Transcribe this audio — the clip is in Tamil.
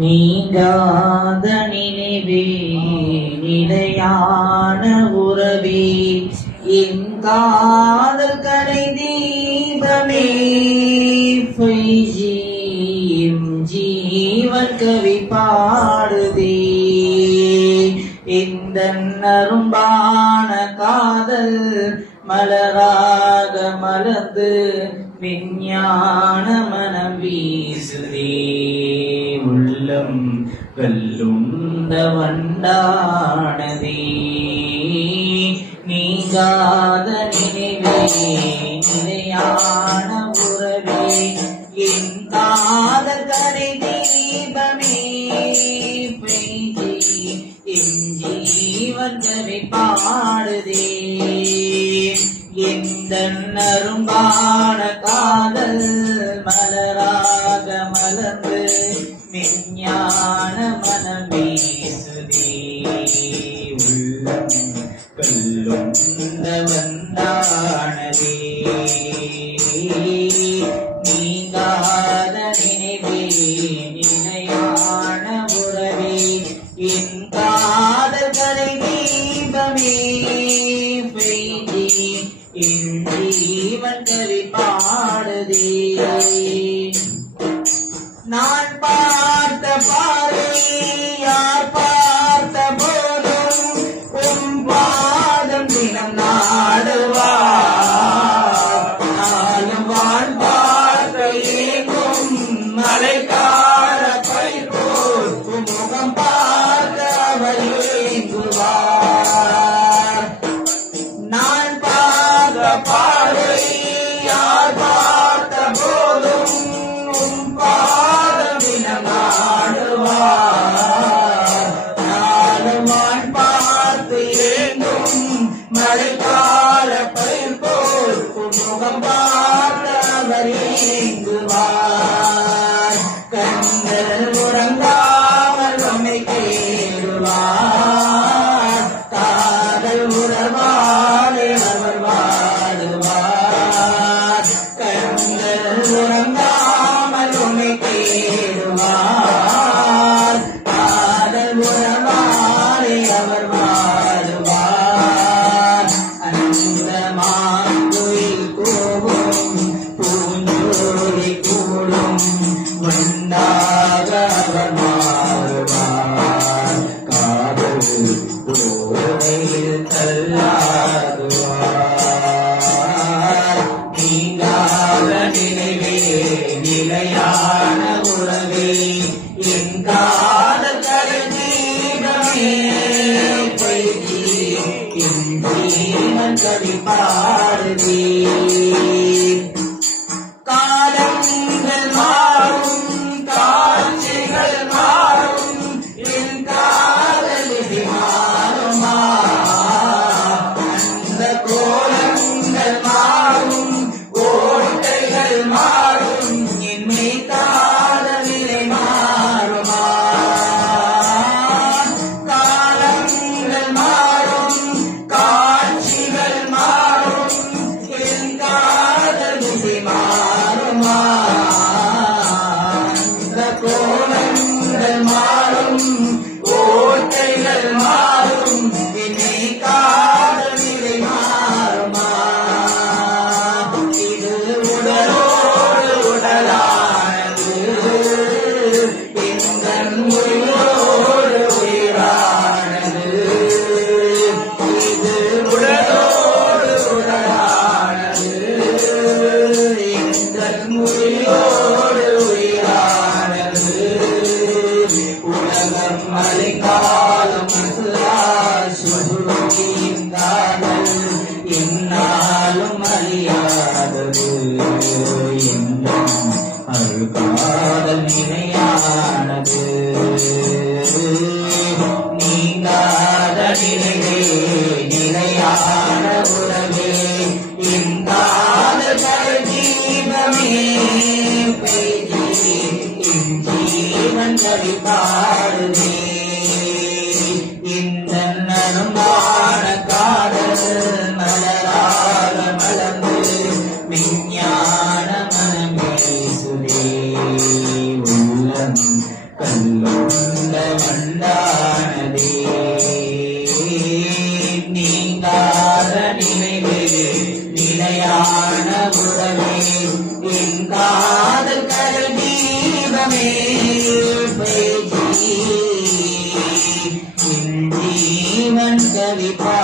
நீங்காத நினைவே நிலையான உறவே என் காதல் கரை தீபமே ஜீவன் கவி பாடுதே இந்த அரும்பான காதல் மலராக மலர்ந்து விஞ்ஞான மனம் வீசுதே உள்ளம் கல்லுண்ட வண்டானதே நீங்காத நினைவே நிலையான உறவே என் காதல் கரை தீபமே என் ஜீவன் கவி பாடுதே இந்த அரும்பான காதல் மலராக மலர்ந்து விஞ்ஞான மனம் வீசுதே உள்ளம் கல்லுண்ட வந்தானதே நீங்காத நினைவே நிலையான உறவே என் காதல் கரை தீபமே என் ஜீவன் கவி பாடுதே நான் பார்த்த பார்வை யார் பார்த்த போதும் உன் பாதம் தினம் நாடுவார் நாளும் வான் பார்த்த ஏங்கும் மலைக்கார பைபோல் முகம் பார்த்த அவர் ஏங்குவார் நான் பார்த்த பார்வை யார் பார்த்த போதும் உன் பாதம் தினம் நாடுவார் நாளும் வான் பார்த்து ஏங்கும் மலைக்கால பயிர் போல் முகம் பார்த்த அவர் ஏங்குவார் கண்கள் உறங்காமல் உம்மை தேடுவார் காதல் உறவாலே அவர் வாடுவார் கண்கள் உறங்காமல் உம்மை தேடுவார் காதல் உறவாலே அவர் வாடுவார் அந்த மாங்குயில் கூவும் பூஞ்சோலை கூடும் வண்டாக அவர் மாறுவார் காதல் ஓடையில் தள்ளாடுவார் நீங்காத நினைவே நிலையான உறவே என் காதல் கரை தீபமே என் ஜீவன் கவி பாடுதே காலங்கள் மாறும் காட்சிகள் மாறும் என் காதலில் மாறுமா அந்த கோலங்கள் மாறும் ஓட்டைகள் மாறும் என்னை காதலிலே மாறுமா காலங்கள் மாறும் காட்சிகள் மாறும் என் காதலிலே மாறுமா அந்த கோலங்கள் மாறும் ஓட்டைகள் மாறும் என்னை காதலிலே மாறுமா இது உடலோடு உடலானது எங்கள் உயிரோடு உயிரானது இது உடலோடு உடலானது எங்கள் உயிரோடு உயிரானது உலகம் மழைக்காலம் சுருக்கின்றார்கள் என்னாலும் அழியாதது என்னும் அழுகாதல் நிலையானது நீங்காத நிலையே நிலையான உறவே என் காதல் கரை தீபமே என் ஜீவன் கவி பாடுதே இந்த நருமான காதல் மலராக மலர்ந்து விஞ்ஞான மனம் வீசுதே உள்ளம் கண்ணுள்ள வண்டானதே நீங்காத நினைவே நிலையான உறவே என் காதல் கடல் தீபமே பேசி என் ஜீவன் கவிப்பா